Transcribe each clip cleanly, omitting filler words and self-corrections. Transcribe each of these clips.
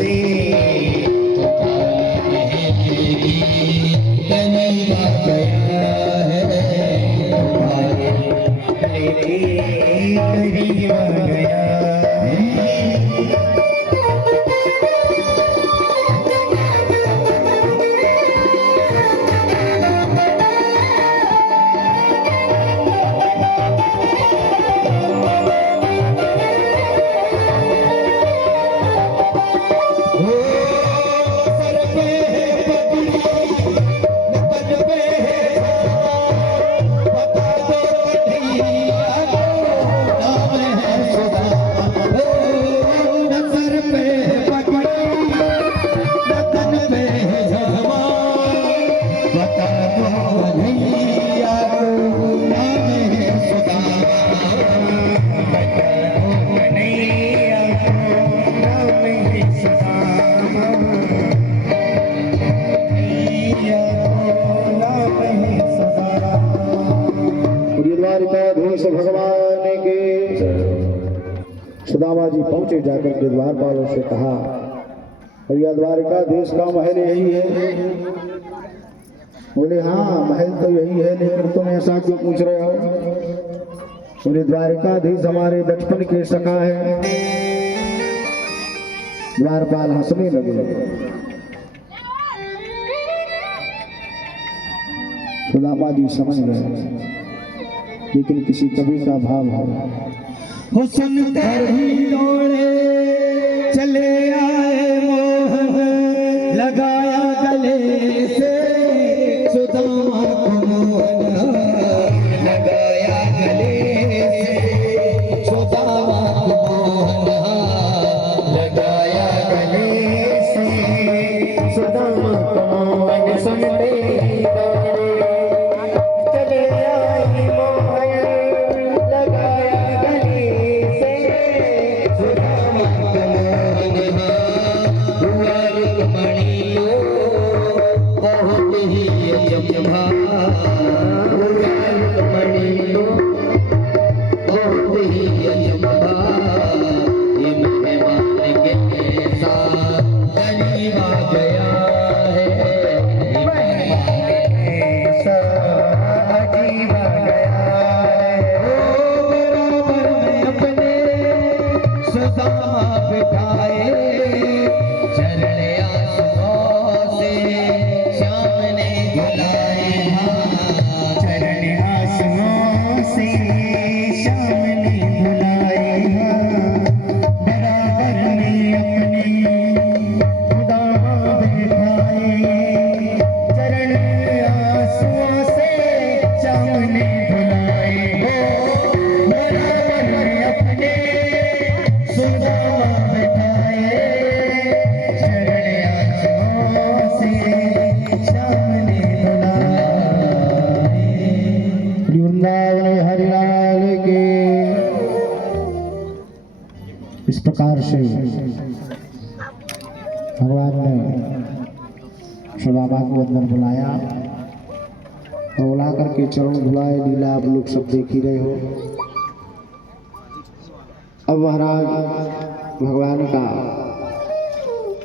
से कन्हैया गया है तुम्हारे लेके कन्हैया गया द्वारिकाधीश भगवान के सुदामा जी पहुंचे जाकर के द्वारपालों से कहा, भैया द्वारिकाधीश का महल यही है? बोले हाँ महल तो यही है, लेकिन तुम ऐसा क्यों पूछ रहे हो? बोले द्वारिकाधीश हमारे बचपन के सखा है। द्वारपाल हंसने लगे। सुदामा जी समझ गए, लेकिन किसी कवि का भाव है, हुस्न कर ही दौड़े चले आए मोहन लगाया गले से सुदामा को मोहन लगाया गले से सुदामा को मोहन लगाया गले से सुदामा को मोहन सुनते इस प्रकार से भगवान ने सुदामा को अंदर बुलाया और बुला करके चरण धुलाए। लीला आप लोग सब देख ही रहे हो। अब महाराज भगवान का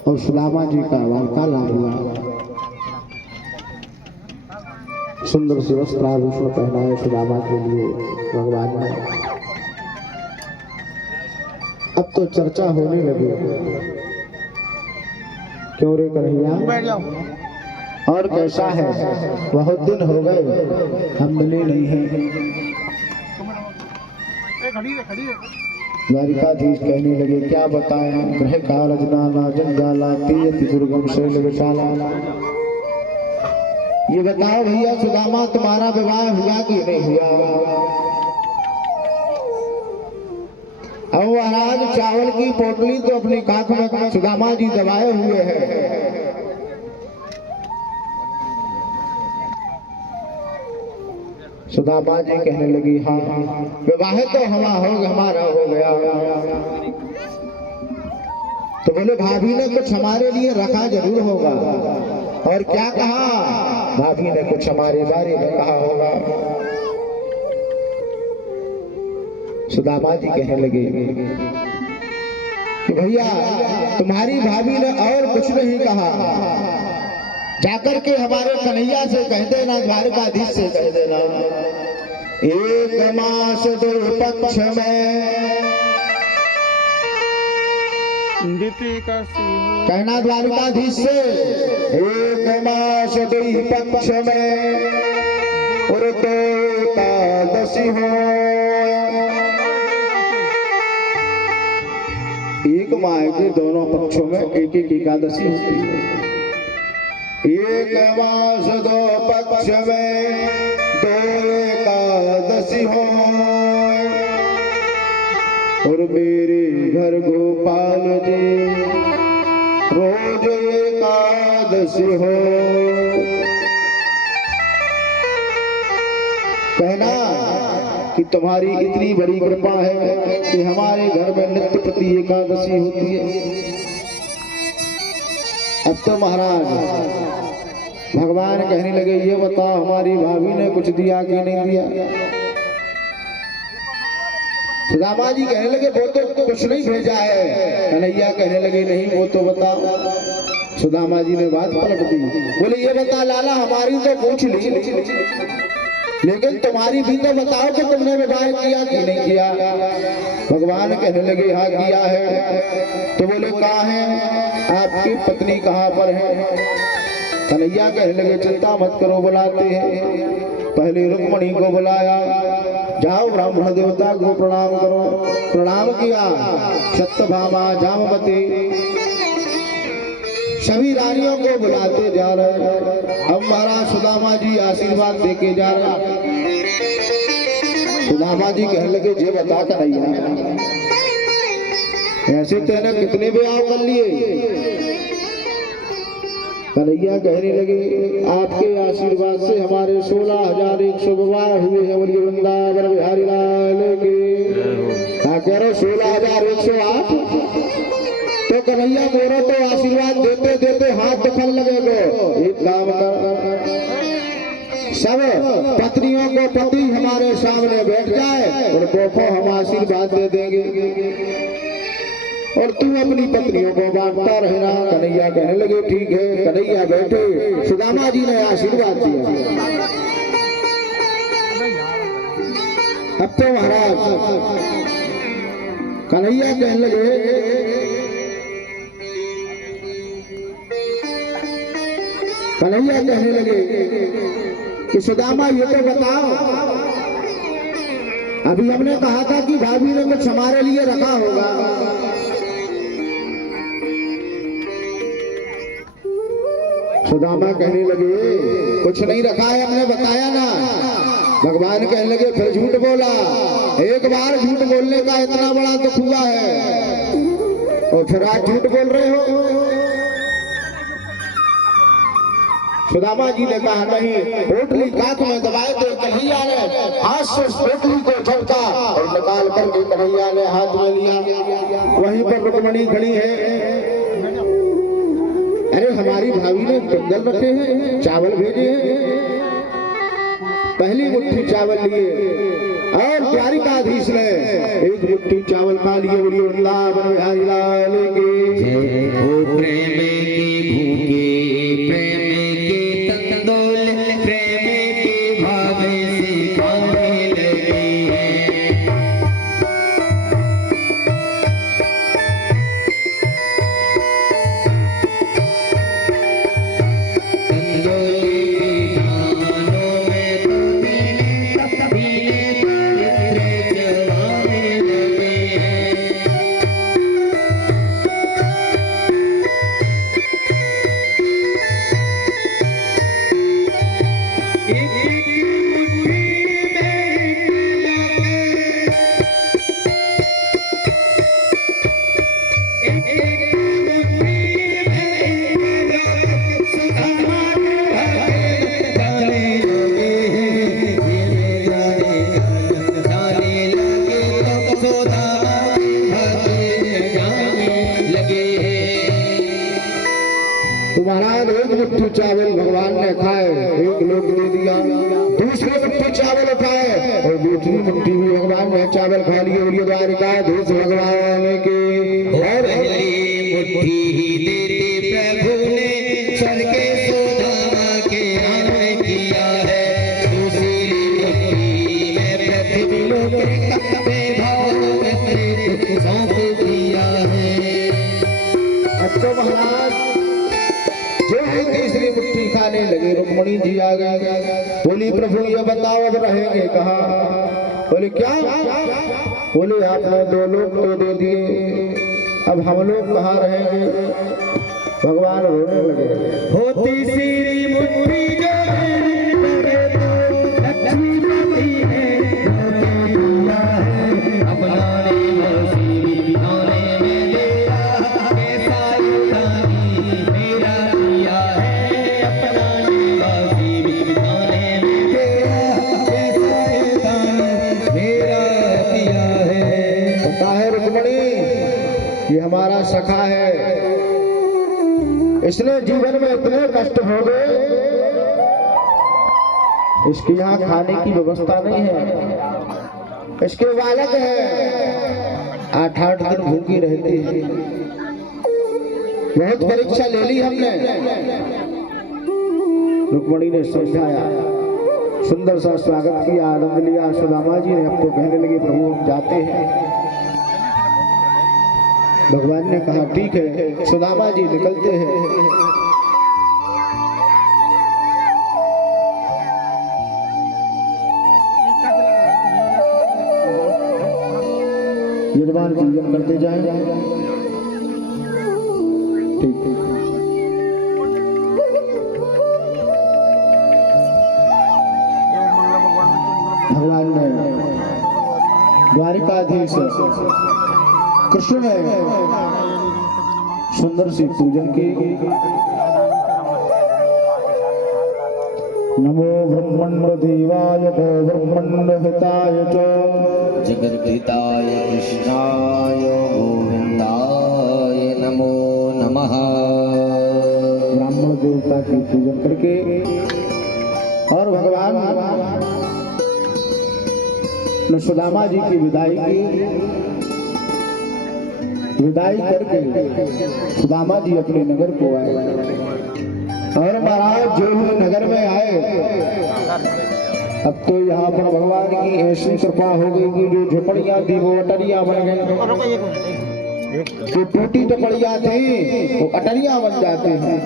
और सुदामा जी का वार्तालाप हुआ। सुंदर से वस्त्राभूषण पहनाए सुदामा के लिए भगवान ने। अब तो चर्चा होने लगी, क्यों रे कन्हैया और कैसा है? बहुत दिन हो गए हम मिले नहीं हैं। द्वारिकाधीश कहने लगे, क्या बताएं, ग्रह का रजनाना जंजाला तीयति दुर्गम शैल विशाला। ये बताओ भैया सुदामा तुम्हारा विवाह हुआ कि नहीं हुआ? अब महाराज चावल की पोटली तो अपनी काख में सुदामा जी दबाए हुए हैं। सुदामा जी कहने लगी, हाँ विवाह तो हमारा हो गया। तो बोले भाभी ने कुछ हमारे लिए रखा जरूर होगा। और क्या कहा? भाभी ने कुछ हमारे बारे में कहा होगा। सुदामा जी कहने लगे कि भैया तुम्हारी भाभी ने और कुछ नहीं कहा, जाकर के हमारे कन्हैया से कह देना, द्वारकाधीश से कह देना, एक मास दो पक्ष में कहना द्वारकाधीश से, एक मास दो पक्ष में और तो एकादशी हो। एक माह के दोनों पक्षों में एक एक एकादशी होती है। एक मास दो पक्ष में दो एकादशी हो और मेरे घर गोपाल जी रोज एकादशी हो। कहना कि तुम्हारी इतनी बड़ी कृपा है कि हमारे घर में नित्य प्रति एकादशी होती है। अब तो महाराज भगवान कहने लगे, ये बताओ हमारी भाभी ने कुछ दिया कि नहीं दिया। सुदामा जी कहने लगे, वो तो कुछ नहीं भेजा है। कन्हैया कहने लगे, नहीं वो तो बताओ। सुदामा जी ने बात पलट दी, बोले ये बता लाला, हमारी तो पूछ ली लेकिन तुम्हारी भी तो बताओ कि तुमने विवाह किया कि नहीं किया। भगवान कहने लगे, हाँ किया है। तो बोले कहाँ है आपकी पत्नी, कहाँ पर है। कन्हैया कहने लगे, चिंता मत करो, बुलाते हैं। पहले रुक्मणी को बुलाया, जाओ ब्राह्मण देवता को प्रणाम करो। प्रणाम किया। सत्यभामा, जामवती, सभी रानियों को बुलाते जा रहे हैं। अब महाराज सुदामा जी आशीर्वाद देके जा रहे हैं। सुदामा जी कहने लगे, जे बता कन्हैया, ऐसे तेने कितने ब्याह कर लिए। कन्हैया कहने लगे, आपके आशीर्वाद से हमारे 16,100 विवाह हुए हैं। बोलिए वृंदावन बिहारी लाल की। हाँ कह रहे 16,108। तो कन्हैया मोरो तो आशीर्वाद देते देते हाथ दुखन लगेगा। एक काम कर, सब पत्नियों को पति हमारे सामने बैठ जाए और देखो हम आशीर्वाद दे देंगे और तू अपनी पत्नियों को बांटता रहना। कन्हैया कहने लगे, ठीक है। कन्हैया बैठे, सुदामा जी ने आशीर्वाद दिया। अब तो महाराज कन्हैया कहने लगे, कन्हैया कहने लगे कि सुदामा ये तो बताओ, अभी हमने कहा था कि भाभी ने कुछ हमारे लिए रखा होगा। सुदामा कहने लगे, कुछ नहीं रखा है, हमने बताया ना। भगवान कहने लगे, फिर झूठ बोला। एक बार झूठ बोलने का इतना बड़ा दुख हुआ है और फिर आज झूठ बोल रहे हो। सुदामा जी ने कहा, नहीं। पोटली कांच में दबाए तो कन्हैया ने हाथ से पोटली को झटका और निकाल करके कन्हैया ने हाथ में लिया। वहीं पर रुक्मणी खड़ी है। अरे हमारी भाभी ने जंगल रखे हैं, चावल भेजे हैं। पहली मुट्ठी चावल लिए और द्वारिकाधीश ने एक मुट्ठी चावल खा लिए। बोलिए वृंदावन बिहारी लाल की। प्रेम की भूखे, प्रेम महाराज एक मुट्ठी चावल भगवान ने खाए, एक लोग दे दिया, दूसरी मुट्ठी चावल खाए और दूसरी मुट्ठी भी भगवान ने चावल खा लिए। बोलिए द्वारिका धीश भगवान के। और मुट्ठी ही देते प्रभु ने स्वर के सुदामा के नाम किया है। दूसरी मुट्ठी में पृथ्वी लोक वैभव सौंप दिया है। अब तो महाराज जो ही तीसरी मुट्ठी खाने लगे, रुक्मणी जी आ गए। बोली प्रभु ये बताओ अब रहेंगे कहाँ? बोले क्या? बोले आपने 2 लोग तो दे दिए, अब हम लोग कहाँ रहेंगे? भगवान रोने लगे। हो तीसरी मुट्ठी जो लगे तो लक्ष्मीपति है, दिया है अपना ने मसीह आने में दिया। कैसा युगानी मेरा दिया है, अपना ने मसीह आने में दिया। कैसा युगानी मेरा दिया है। पता है रुक्मणी ये हमारा सखा है, इसने जीवन में इतने कष्ट भोगे, इसके यहाँ खाने की व्यवस्था नहीं है। इसके बालक है 8-8 दिन भूखी रहती है। बहुत परीक्षा ले ली हमने। रुक्मणी ने समझाया, सुंदर सा स्वागत किया, आनंद लिया। सुदामा जी ने अब तो कहने लगे प्रभु हम जाते हैं। भगवान ने कहा ठीक है। सुदामा जी निकलते हैं। यजमान पूजन करते जाएं। ठीक है। भगवान ने द्वारिकाधीश कृष्ण ने सुंदर सी पूजन की। नमो ब्रह्मण्ड देवाय गो ब्रह्मण्ड हिताय च जगद्धिताय कृष्णाय गोविंदाय नमो नमः। ब्राह्मण देवता की पूजन करके और भगवान ने सुदामा जी की विदाई की। विदाई करके सुदामा जी अपने नगर को आए और महाराज जो ही नगर में आए, अब तो यहाँ पर भगवान की ऐसी कृपा हो गई कि जो झोपड़ियाँ थी वो अटरियाँ बन गई, जो टूटी टपड़ियाँ थी वो अटरियाँ बन जाते हैं।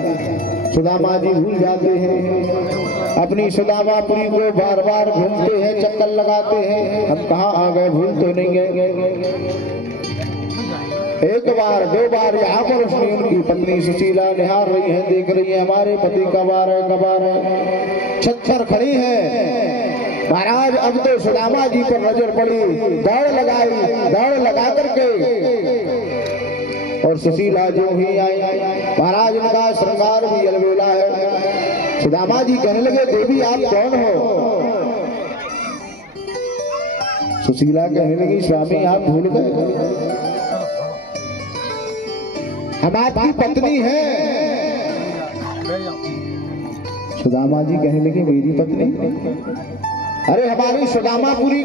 सुदामा जी भूल जाते हैं अपनी सुदामापुरी को, बार बार घूमते हैं, चक्कर लगाते हैं, हम कहाँ आ गए, भूल तो नहीं गए। एक बार 2 बार यहाँ पर उसने उनकी पत्नी सुशीला निहार रही है, देख रही है हमारे पति कब आ रहे। छत पर खड़ी है महाराज। अब तो सुदामा जी पर नजर पड़ी, दौड़ लगाई, दौड़ लगा करके और सुशीला जो ही आई महाराज उनका श्रृंगार भी अलबेला है। सुदामा जी कहने लगे देवी आप कौन हो? सुशीला कहने लगी स्वामी आप भूल गए, हम आपकी पत्नी है। सुदामा जी कहने लगे मेरी पत्नी? अरे हमारी सुदामापुरी